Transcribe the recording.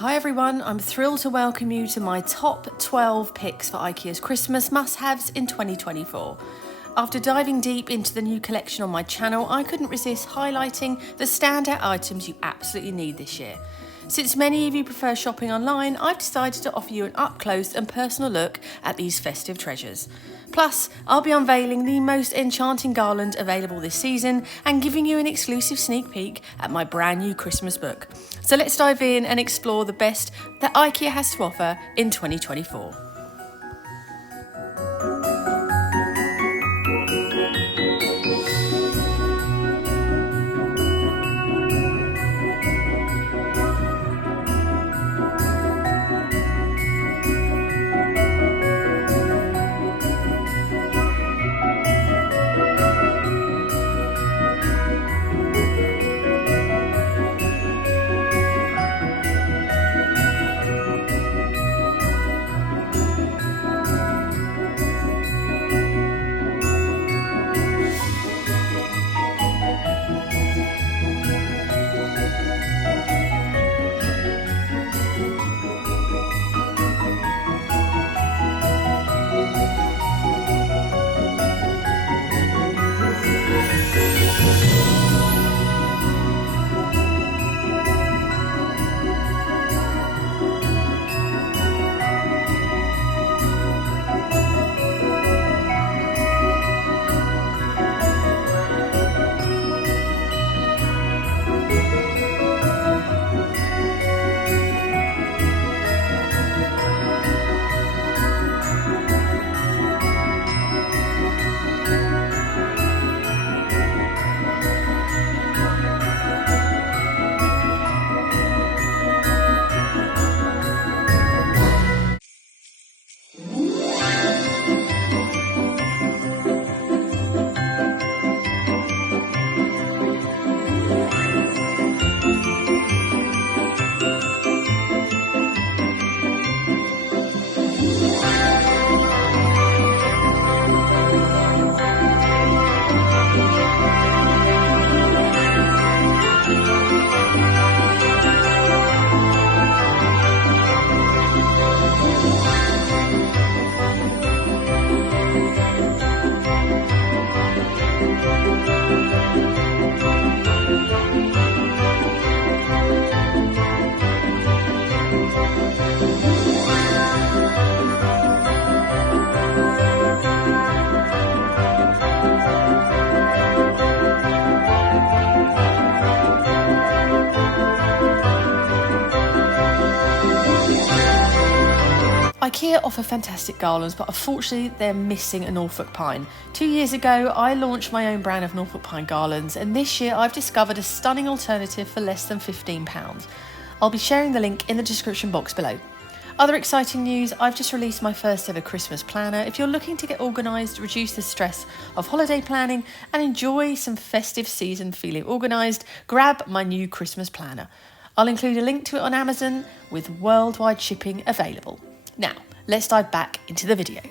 Hi everyone, I'm thrilled to welcome you to my top 12 picks for IKEA's Christmas must-haves in 2024. After diving deep into the new collection on my channel, I couldn't resist highlighting the standout items you absolutely need this year. Since many of you prefer shopping online, I've decided to offer you an up-close and personal look at these festive treasures. Plus, I'll be unveiling the most enchanting garland available this season and giving you an exclusive sneak peek at my brand new Christmas book. So let's dive in and explore the best that IKEA has to offer in 2024. IKEA offer fantastic garlands, but unfortunately they're missing a Norfolk pine. 2 years ago, I launched my own brand of Norfolk pine garlands, and this year I've discovered a stunning alternative for less than £15. I'll be sharing the link in the description box below. Other exciting news, I've just released my first ever Christmas planner. If you're looking to get organised, reduce the stress of holiday planning, and enjoy some festive season feeling organised, grab my new Christmas planner. I'll include a link to it on Amazon with worldwide shipping available. Now, let's dive back into the video.